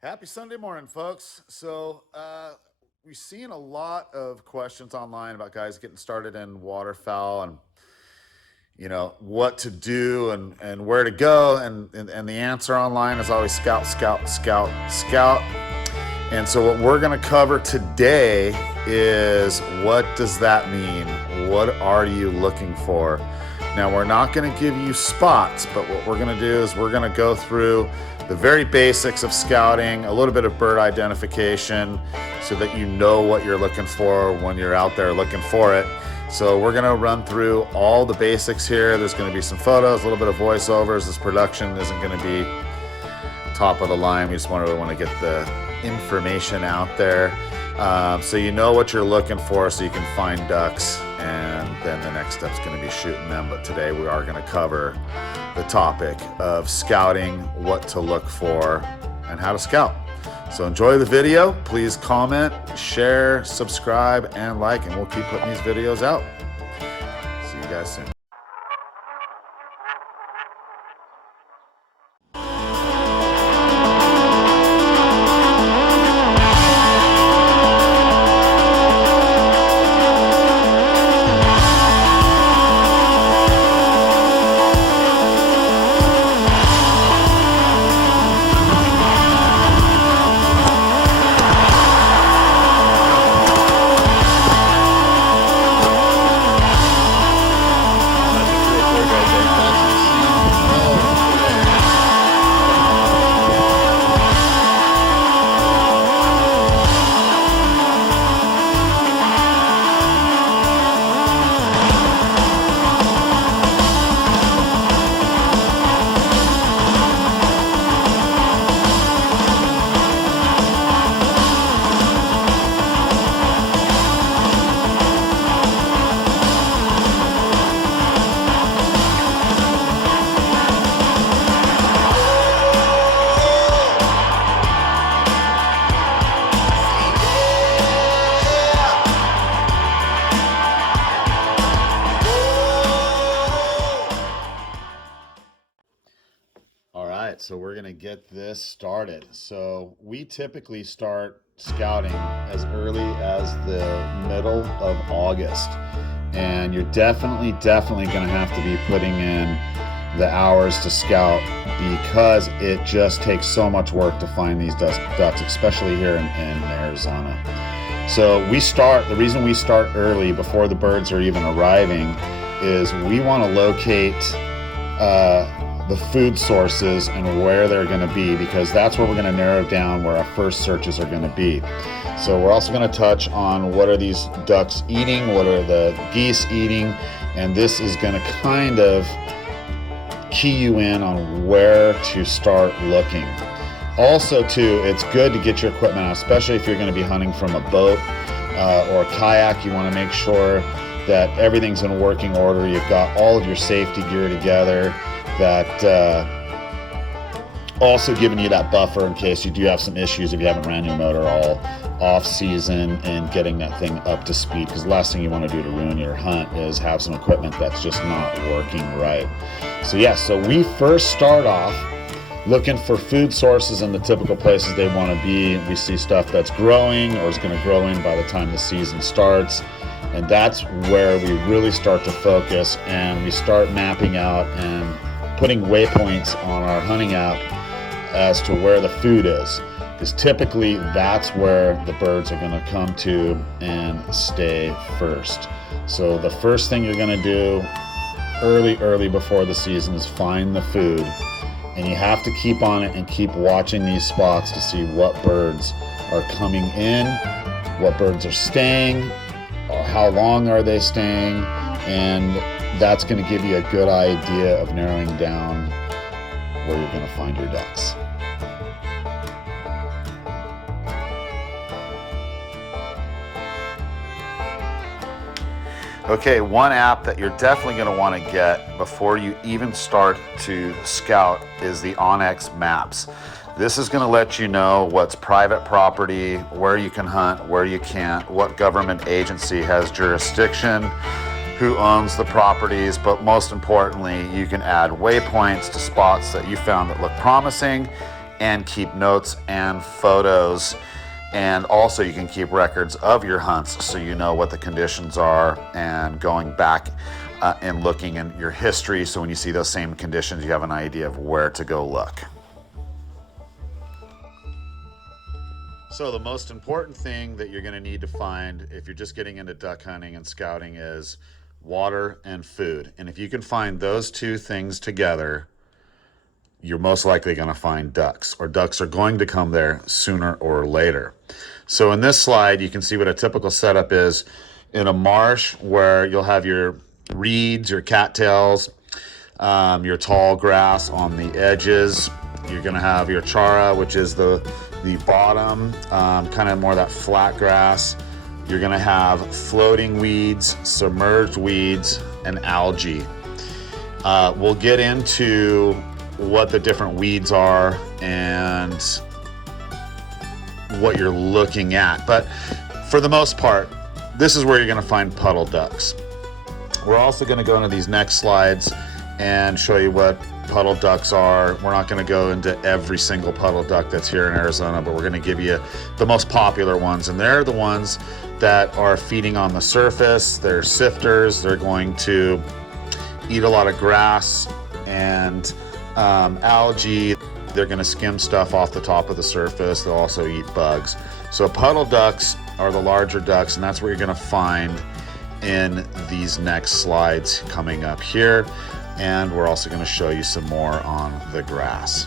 Happy Sunday morning, folks. So, we've seen a lot of questions online about guys getting started in waterfowl and what to do and where to go, and the answer online is always scout, scout, scout, scout. And so what we're going to cover today is, what does that mean? What are you looking for? Now, we're not going to give you spots, but what we're going to do is we're going to go through the very basics of scouting, a little bit of bird identification, so that you know what you're looking for when you're out there looking for it. So we're going to run through all the basics here. There's going to be some photos, a little bit of voiceovers. This production isn't going to be top of the line. We just want to get the information out there, so you know what you're looking for, so you can find ducks, and then the next step's going to be shooting them. But today we are going to cover the topic of scouting, what to look for, and how to scout. So enjoy the video. Please comment, share, subscribe, and like, and we'll keep putting these videos out. See you guys soon. So we're going to get this started. So we typically start scouting as early as the middle of August, and you're definitely going to have to be putting in the hours to scout, because it just takes so much work to find these ducks, especially here in Arizona. So the reason we start early, before the birds are even arriving, is we want to locate the food sources and where they're going to be, because that's where we're going to narrow down where our first searches are going to be. So we're also going to touch on, what are these ducks eating, what are the geese eating, and this is going to kind of key you in on where to start looking. Also too, it's good to get your equipment out, especially if you're going to be hunting from a boat or a kayak. You want to make sure that everything's in working order. You've got all of your safety gear together, that also giving you that buffer in case you do have some issues if you haven't ran your motor all off season, and getting that thing up to speed, because the last thing you want to do to ruin your hunt is have some equipment that's just not working right. So we first start off looking for food sources in the typical places they want to be. We see stuff that's growing or is going to grow in by the time the season starts, and that's where we really start to focus, and we start mapping out and putting waypoints on our hunting app as to where the food is, because typically that's where the birds are going to come to and stay first. So the first thing you're going to do early before the season is find the food, and you have to keep on it and keep watching these spots to see what birds are coming in, what birds are staying, or how long are they staying, and that's going to give you a good idea of narrowing down where you're going to find your ducks. Okay, one app that you're definitely going to want to get before you even start to scout is the OnX Maps. This is going to let you know what's private property, where you can hunt, where you can't, what government agency has jurisdiction, who owns the properties, but most importantly, you can add waypoints to spots that you found that look promising, and keep notes and photos. And also you can keep records of your hunts so you know what the conditions are, and going back and looking in your history, so when you see those same conditions you have an idea of where to go look. So the most important thing that you're going to need to find if you're just getting into duck hunting and scouting is water and food. And if you can find those two things together, you're most likely going to find ducks, or ducks are going to come there sooner or later. So in this slide, you can see what a typical setup is in a marsh, where you'll have your reeds, your cattails, your tall grass on the edges. You're going to have your chara, which is the bottom, kind of more that flat grass. You're going to have floating weeds, submerged weeds, and algae. We'll get into what the different weeds are and what you're looking at, but for the most part, this is where you're going to find puddle ducks. We're also going to go into these next slides and show you what puddle ducks are. We're not going to go into every single puddle duck that's here in Arizona, but we're going to give you the most popular ones, and they're the ones that are feeding on the surface. They're sifters. They're going to eat a lot of grass and algae. They're going to skim stuff off the top of the surface. They'll also eat bugs. So puddle ducks are the larger ducks, and that's what you're going to find in these next slides coming up here. And we're also going to show you some more on the grass.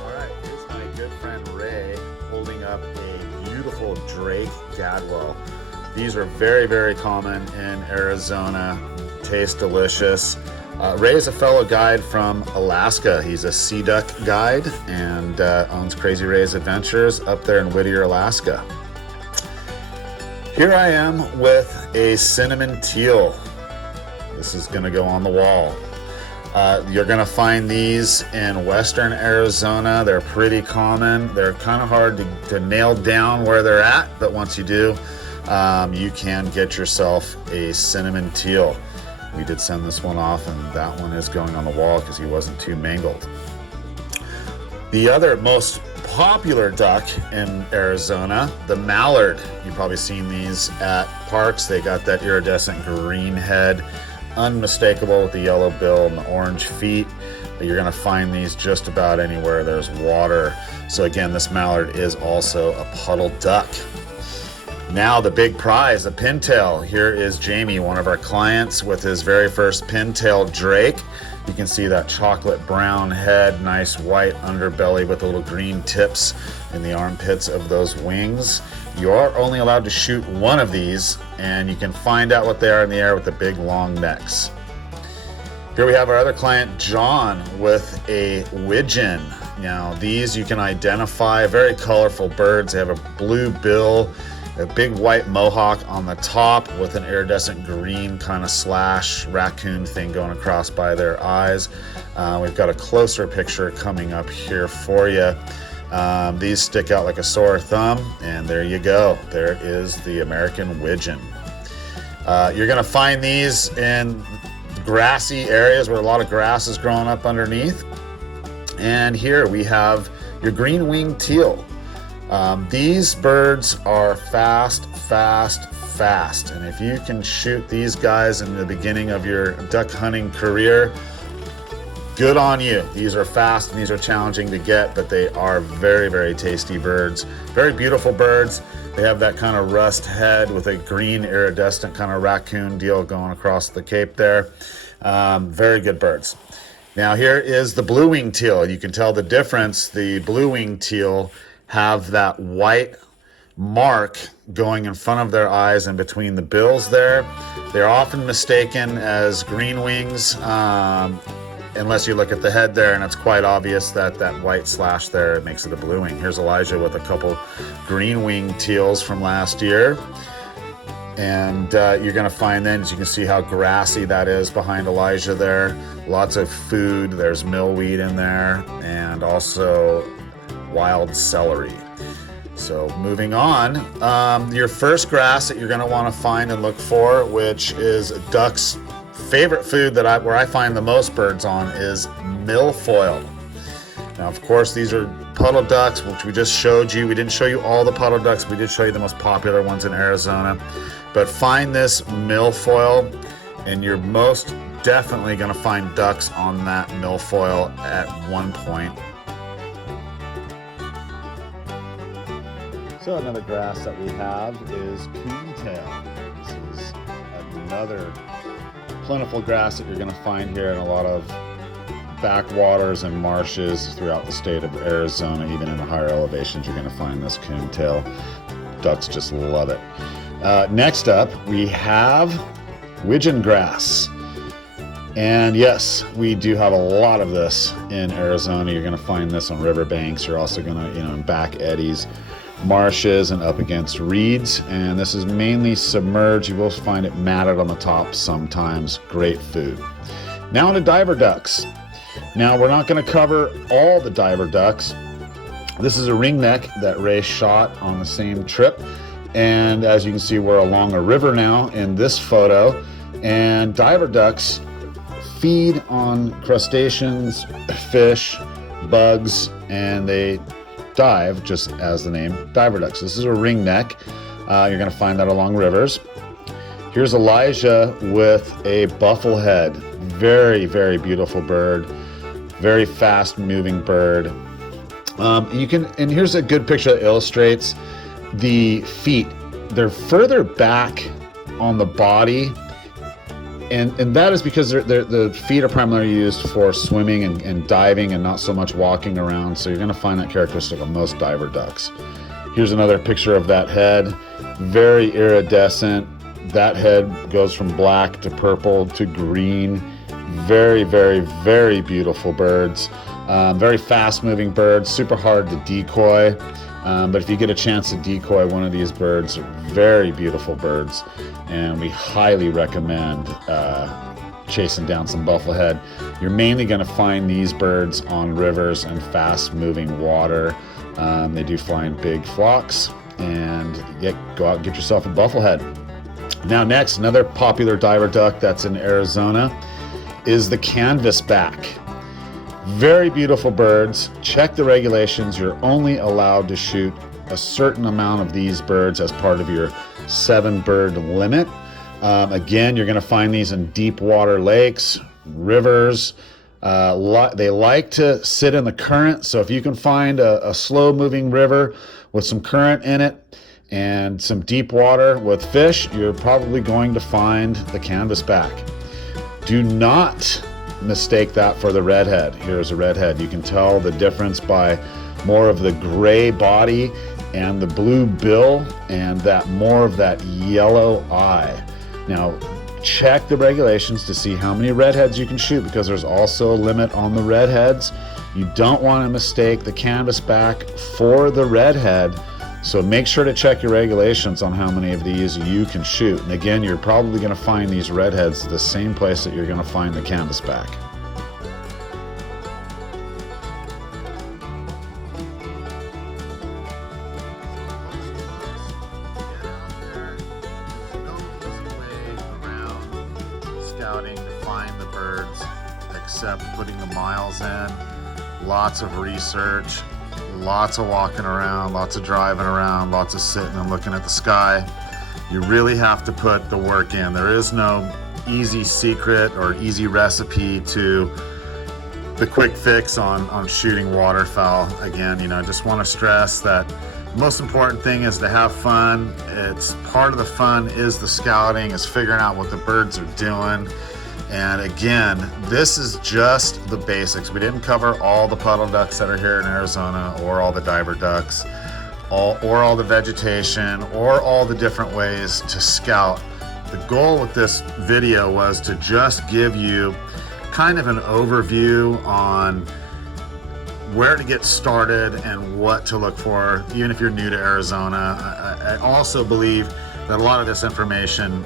All right, here's my good friend Ray holding up a beautiful Drake Gadwall. These are very, very common in Arizona. Taste delicious. Ray is a fellow guide from Alaska. He's a sea duck guide and owns Crazy Ray's Adventures up there in Whittier, Alaska. Here I am with a cinnamon teal. This is going to go on the wall. You're going to find these in western Arizona. They're pretty common. They're kind of hard to nail down where they're at, but once you do, you can get yourself a cinnamon teal. We did send this one off, and that one is going on the wall because he wasn't too mangled. The other most popular duck in Arizona, the mallard. You've probably seen these at parks. They got that iridescent green head, unmistakable with the yellow bill and the orange feet. But you're going to find these just about anywhere there's water. So again, this mallard is also a puddle duck. Now the big prize, the pintail. Here is Jamie, one of our clients, with his very first pintail drake. You can see that chocolate brown head, nice white underbelly with the little green tips in the armpits of those wings. You are only allowed to shoot one of these, and you can find out what they are in the air with the big long necks. Here we have our other client, John, with a widgeon. Now these you can identify, very colorful birds. They have a blue bill, a big white mohawk on the top with an iridescent green kind of slash raccoon thing going across by their eyes. We've got a closer picture coming up here for you. These stick out like a sore thumb, and there you go. There is the American widgeon. You're going to find these in grassy areas where a lot of grass is growing up underneath. And here we have your green-winged teal. These birds are fast, and if you can shoot these guys in the beginning of your duck hunting career, good on you. These are fast and these are challenging to get, but they are very, very tasty birds. Very beautiful birds. They have that kind of rust head with a green iridescent kind of raccoon deal going across the cape there. Very good birds. Now here is the blue-winged teal. You can tell the difference. The blue-winged teal have that white mark going in front of their eyes and between the bills there. They're often mistaken as green wings, unless you look at the head there, and it's quite obvious that that white slash there makes it a blue wing. Here's Elijah with a couple green winged teals from last year. And you're going to find then, as you can see how grassy that is behind Elijah there. Lots of food. There's millweed in there, and also wild celery. So moving on, your first grass that you're going to want to find and look for, which is duck's favorite food where I find the most birds on, is milfoil. Now, of course, these are puddle ducks, which we just showed you. We didn't show you all the puddle ducks. We did show you the most popular ones in Arizona. But find this milfoil, and you're most definitely going to find ducks on that milfoil at one point. So another grass that we have is coontail. This is another plentiful grass that you're going to find here in a lot of backwaters and marshes throughout the state of Arizona. Even in the higher elevations, you're going to find this coontail. Ducks just love it. Next up, we have widgeon grass. And yes, we do have a lot of this in Arizona. You're going to find this on riverbanks. You're also going to, in back eddies, marshes, and up against reeds. And this is mainly submerged. You will find it matted on the top sometimes. Great food. Now to diver ducks. Now, we're not going to cover all the diver ducks. This is a ringneck that Ray shot on the same trip. And as you can see, we're along a river now in this photo. And diver ducks feed on crustaceans, fish, bugs, and they dive, just as the name, diver ducks. This is a ringneck. You're going to find that along rivers. Here's Elijah with a bufflehead. Very, very beautiful bird. Very fast moving bird. And here's a good picture that illustrates the feet. They're further back on the body, and that is because the feet are primarily used for swimming and diving, and not so much walking around. So you're going to find that characteristic of most diver ducks. Here's another picture of that head. Very iridescent. That head goes from black to purple to green. Very, very, very beautiful birds. Very fast moving birds, super hard to decoy. But if you get a chance to decoy one of these birds, very beautiful birds. And we highly recommend chasing down some bufflehead. You're mainly going to find these birds on rivers and fast moving water. They do fly in big flocks, and go out and get yourself a bufflehead. Now next, another popular diver duck that's in Arizona is the canvasback. Very beautiful birds. Check the regulations. You're only allowed to shoot a certain amount of these birds as part of your 7-bird limit. Again, you're going to find these in deep water lakes, rivers. They like to sit in the current. So if you can find a slow moving river with some current in it and some deep water with fish, you're probably going to find the canvasback. Do not mistake that for the redhead. Here's a redhead. You can tell the difference by more of the gray body and the blue bill, and that more of that yellow eye. Now, check the regulations to see how many redheads you can shoot, because there's also a limit on the redheads. You don't want to mistake the canvasback for the redhead. So make sure to check your regulations on how many of these you can shoot. And again, you're probably going to find these redheads the same place that you're going to find the canvasback. Scouting to find the birds, except putting the miles in. Lots of research. Lots of walking around, lots of driving around, lots of sitting and looking at the sky. You really have to put the work in. There is no easy secret or easy recipe to the quick fix on shooting waterfowl. Again, I just want to stress that the most important thing is to have fun. It's part of the fun is the scouting, is figuring out what the birds are doing. And again, this is just the basics. We didn't cover all the puddle ducks that are here in Arizona, or all the diver ducks, or all the vegetation, or all the different ways to scout. The goal with this video was to just give you kind of an overview on where to get started and what to look for, even if you're new to Arizona. I also believe that a lot of this information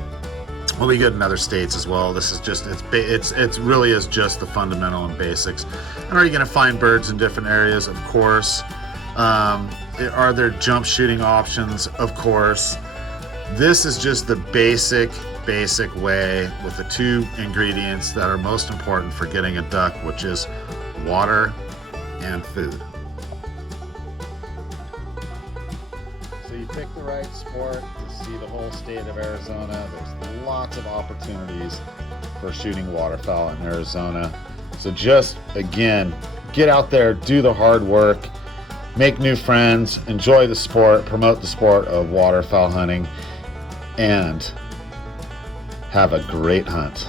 will be good in other states as well. This is just, it really is just the fundamental and basics. And are you going to find birds in different areas? Of course. Are there jump shooting options? Of course. This is just the basic way with the 2 ingredients that are most important for getting a duck, which is water and food. So you pick the right sport to see the whole state of Arizona. There's lots of opportunities for shooting waterfowl in Arizona. So just, again, get out there, do the hard work, make new friends, enjoy the sport, promote the sport of waterfowl hunting, and have a great hunt.